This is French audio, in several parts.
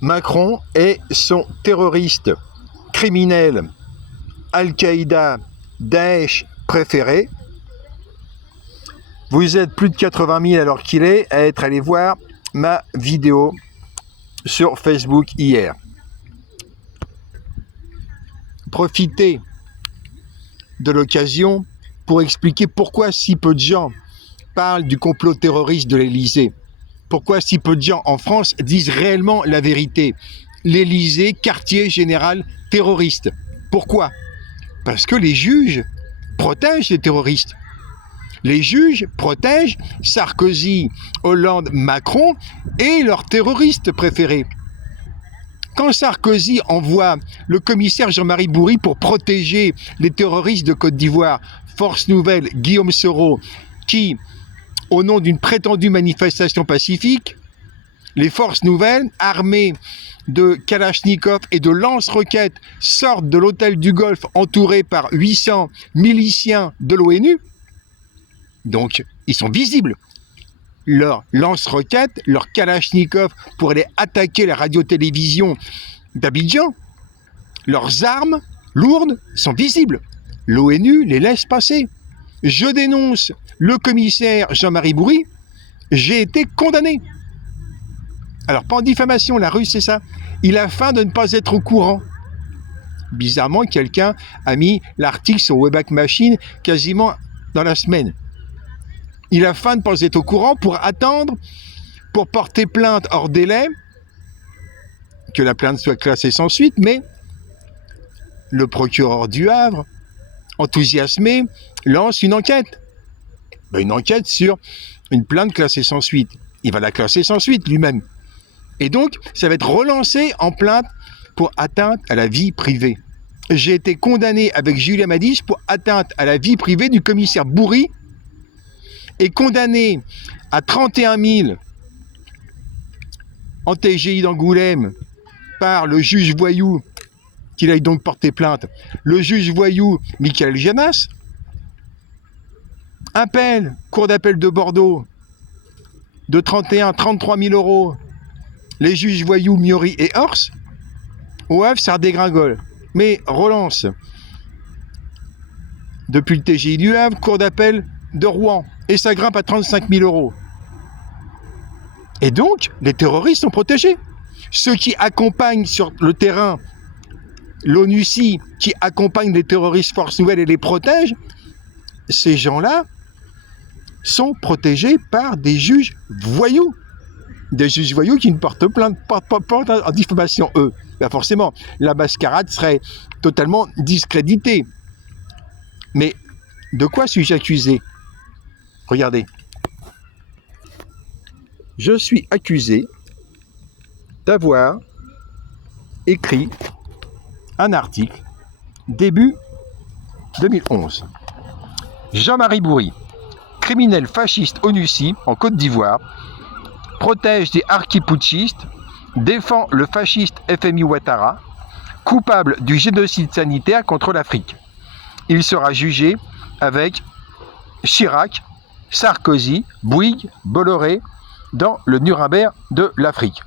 Macron et son terroriste criminel Al-Qaïda, Daesh préféré. Vous êtes plus de 80 000 alors qu'il est à être allé voir ma vidéo sur Facebook hier. Profitez de l'occasion pour expliquer pourquoi si peu de gens parlent du complot terroriste de l'Élysée. Pourquoi si peu de gens en France disent réellement la vérité. L'Élysée, quartier général terroriste. Pourquoi? Parce que les juges protègent les terroristes. Les juges protègent Sarkozy, Hollande, Macron et leurs terroristes préférés. Quand Sarkozy envoie le commissaire Jean-Marie Bourry pour protéger les terroristes de Côte d'Ivoire, Force Nouvelle, Guillaume Soro, qui, au nom d'une prétendue manifestation pacifique, les Forces Nouvelles, armées de Kalachnikov et de lance-roquettes, sortent de l'hôtel du Golfe entourés par 800 miliciens de l'ONU. Donc, ils sont visibles. Leurs lance-roquettes, leurs Kalachnikov pour aller attaquer la radio-télévision d'Abidjan, leurs armes lourdes sont visibles. L'ONU les laisse passer. Je dénonce le commissaire Jean-Marie Bourry, j'ai été condamné. Alors, pas en diffamation, la rue, c'est ça. Il a faim de ne pas être au courant. Bizarrement, quelqu'un a mis l'article sur Wayback Machine quasiment dans la semaine. Il a faim de ne pas être au courant pour attendre, pour porter plainte hors délai, que la plainte soit classée sans suite, mais le procureur du Havre, enthousiasmé, lance une enquête. Une enquête sur une plainte classée sans suite. Il va la classer sans suite lui-même. Et donc, ça va être relancé en plainte pour atteinte à la vie privée. J'ai été condamné avec Julien Madis pour atteinte à la vie privée du commissaire Bourry et condamné à 31 000 en TGI d'Angoulême par le juge voyou, qu'il aille donc porter plainte, le juge voyou Michael Janas. Appel, cour d'appel de Bordeaux, de 33 000 euros. Les juges voyous Miori et Hors, au Havre, ça redégringole. Mais relance. Depuis le TGI du Havre, cour d'appel de Rouen. Et ça grimpe à 35 000 euros. Et donc, les terroristes sont protégés. Ceux qui accompagnent sur le terrain, l'ONUCI, qui accompagne les terroristes Force Nouvelle et les protègent, ces gens-là sont protégés par des juges voyous. Des juges voyous qui ne portent plainte, pas en diffamation, eux. Ben forcément, la mascarade serait totalement discréditée. Mais de quoi suis-je accusé? Regardez. Je suis accusé d'avoir écrit un article début 2011. Jean-Marie Bourry, criminel fasciste ONUCI en Côte d'Ivoire, protège des archiputschistes, défend le fasciste FMI Ouattara, coupable du génocide sanitaire contre l'Afrique. Il sera jugé avec Chirac, Sarkozy, Bouygues, Bolloré dans le Nuremberg de l'Afrique.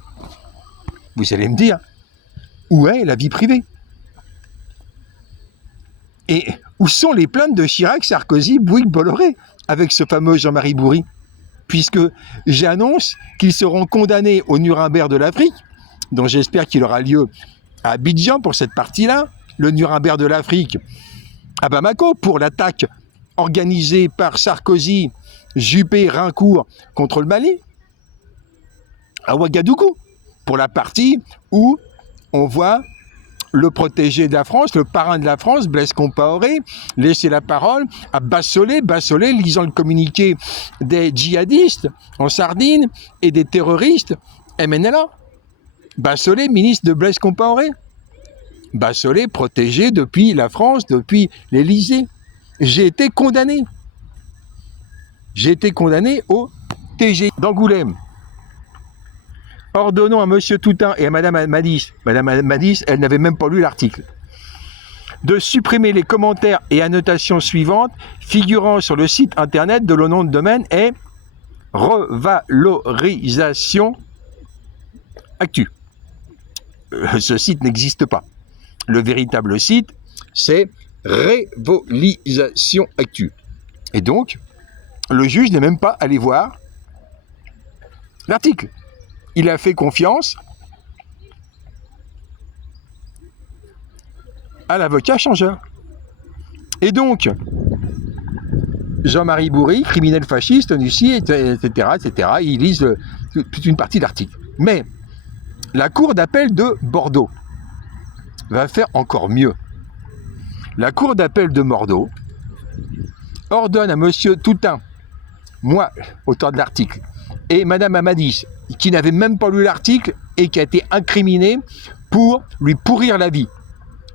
Vous allez me dire, où est la vie privée? Et où sont les plaintes de Chirac, Sarkozy, Bouygues, Bolloré avec ce fameux Jean-Marie Bourry? Puisque j'annonce qu'ils seront condamnés au Nuremberg de l'Afrique, dont j'espère qu'il aura lieu à Abidjan pour cette partie-là, le Nuremberg de l'Afrique à Bamako pour l'attaque organisée par Sarkozy, Juppé, Rincourt contre le Mali, à Ouagadougou, pour la partie où on voit le protégé de la France, le parrain de la France, Blaise Compaoré, laisser la parole à Bassolé, lisant le communiqué des djihadistes en Sardine et des terroristes MNLA. Bassolé, ministre de Blaise Compaoré. Bassolé, protégé depuis la France, depuis l'Élysée. J'ai été condamné. J'ai été condamné au TG d'Angoulême. Ordonnons à M. Toutain et à Mme Madis, elle n'avait même pas lu l'article, de supprimer les commentaires et annotations suivantes figurant sur le site internet de le nom de domaine est revalorisation actu. ce site n'existe pas. Le véritable site, c'est Révolisation Actu. Et donc, le juge n'est même pas allé voir l'article. Il a fait confiance à l'avocat changeur. Et donc, Jean-Marie Bourri, criminel fasciste, Nussy, etc., ils lisent toute une partie de l'article. Mais la Cour d'appel de Bordeaux va faire encore mieux. La Cour d'appel de Bordeaux ordonne à Monsieur Toutain, moi, auteur de l'article, et Madame Amadis, qui n'avait même pas lu l'article et qui a été incriminée pour lui pourrir la vie.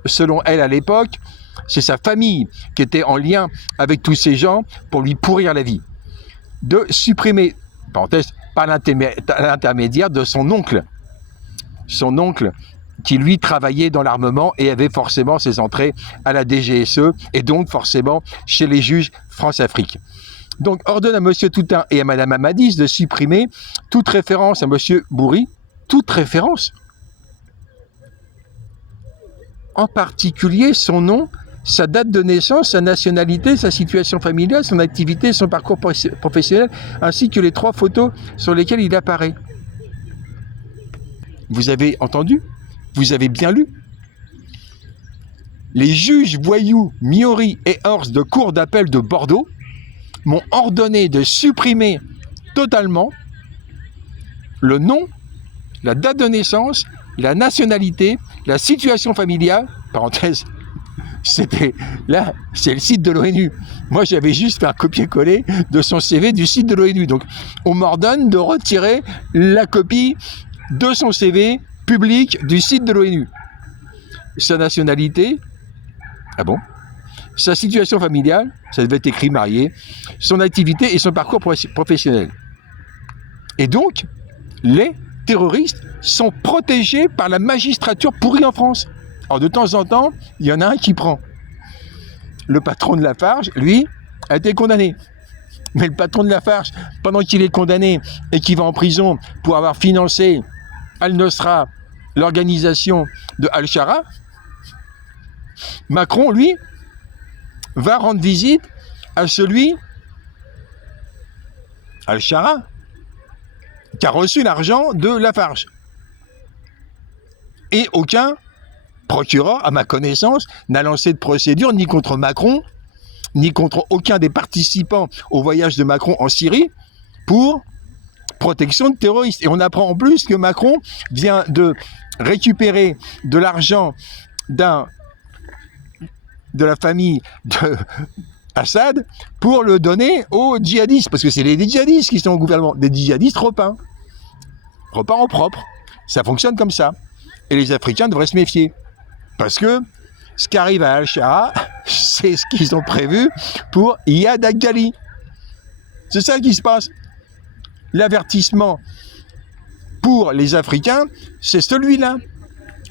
Selon elle, à l'époque, c'est sa famille qui était en lien avec tous ces gens pour lui pourrir la vie. De supprimer, parenthèse, par l'intermédiaire de son oncle. Son oncle qui, lui, travaillait dans l'armement et avait forcément ses entrées à la DGSE et donc forcément chez les juges France-Afrique. Donc, ordonne à M. Toutain et à Mme Amadis de supprimer toute référence à M. Bourri, toute référence. En particulier son nom, sa date de naissance, sa nationalité, sa situation familiale, son activité, son parcours professionnel, ainsi que les 3 photos sur lesquelles il apparaît. Vous avez entendu? Vous avez bien lu? Les juges voyous Miori et Horst de Cour d'appel de Bordeaux m'ont ordonné de supprimer totalement le nom, la date de naissance, la nationalité, la situation familiale, parenthèse, c'était là, c'est le site de l'ONU. Moi, j'avais juste fait un copier-coller de son CV du site de l'ONU. Donc, on m'ordonne de retirer la copie de son CV public du site de l'ONU. Sa nationalité, ah bon? Sa situation familiale, ça devait être écrit marié, son activité et son parcours professionnel. Et donc, les terroristes sont protégés par la magistrature pourrie en France. Alors de temps en temps, il y en a un qui prend. Le patron de Lafarge, lui, a été condamné. Mais le patron de Lafarge, pendant qu'il est condamné et qu'il va en prison pour avoir financé Al-Nosra, l'organisation de Al-Shara, Macron, lui, va rendre visite à celui, Al-Shara, qui a reçu l'argent de Lafarge. Et aucun procureur, à ma connaissance, n'a lancé de procédure ni contre Macron, ni contre aucun des participants au voyage de Macron en Syrie pour protection de terroristes. Et on apprend en plus que Macron vient de récupérer de l'argent de la famille de Assad pour le donner aux djihadistes, parce que c'est les djihadistes qui sont au gouvernement, des djihadistes repas en propre. Ça fonctionne comme ça. Et les Africains devraient se méfier. Parce que ce qui arrive à Al-Shara, c'est ce qu'ils ont prévu pour Iyad Aghali. C'est ça qui se passe. L'avertissement pour les Africains, c'est celui-là.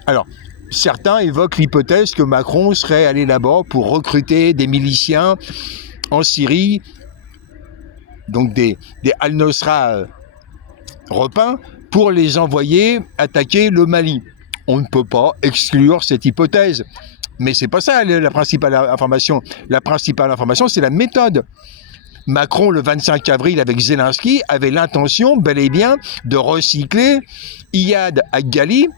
Alors, certains évoquent l'hypothèse que Macron serait allé là-bas pour recruter des miliciens en Syrie, donc des Al-Nosra repeints, pour les envoyer attaquer le Mali. On ne peut pas exclure cette hypothèse. Mais c'est pas ça la principale information. La principale information, c'est la méthode. Macron, le 25 avril, avec Zelensky, avait l'intention, bel et bien, de recycler Iyad Aghali,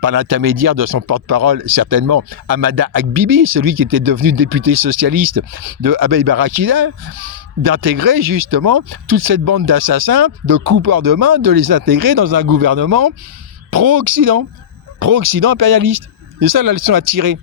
par l'intermédiaire de son porte-parole, certainement, Hamada Agbibi, celui qui était devenu député socialiste de Abay Barakida, d'intégrer justement toute cette bande d'assassins, de coupeurs de main, de les intégrer dans un gouvernement pro-Occident impérialiste. Et ça, la leçon à tirer.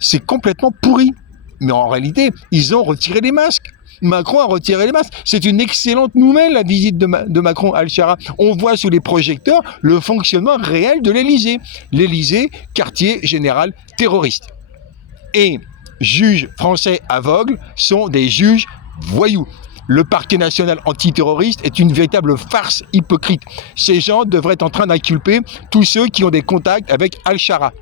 C'est complètement pourri. Mais en réalité, ils ont retiré les masques. Macron a retiré les masques. C'est une excellente nouvelle, la visite de Macron à Al-Shara. On voit sous les projecteurs le fonctionnement réel de l'Élysée. L'Élysée, quartier général terroriste. Et juges français aveugles sont des juges voyous. Le parquet national antiterroriste est une véritable farce hypocrite. Ces gens devraient être en train d'inculper tous ceux qui ont des contacts avec Al-Shara.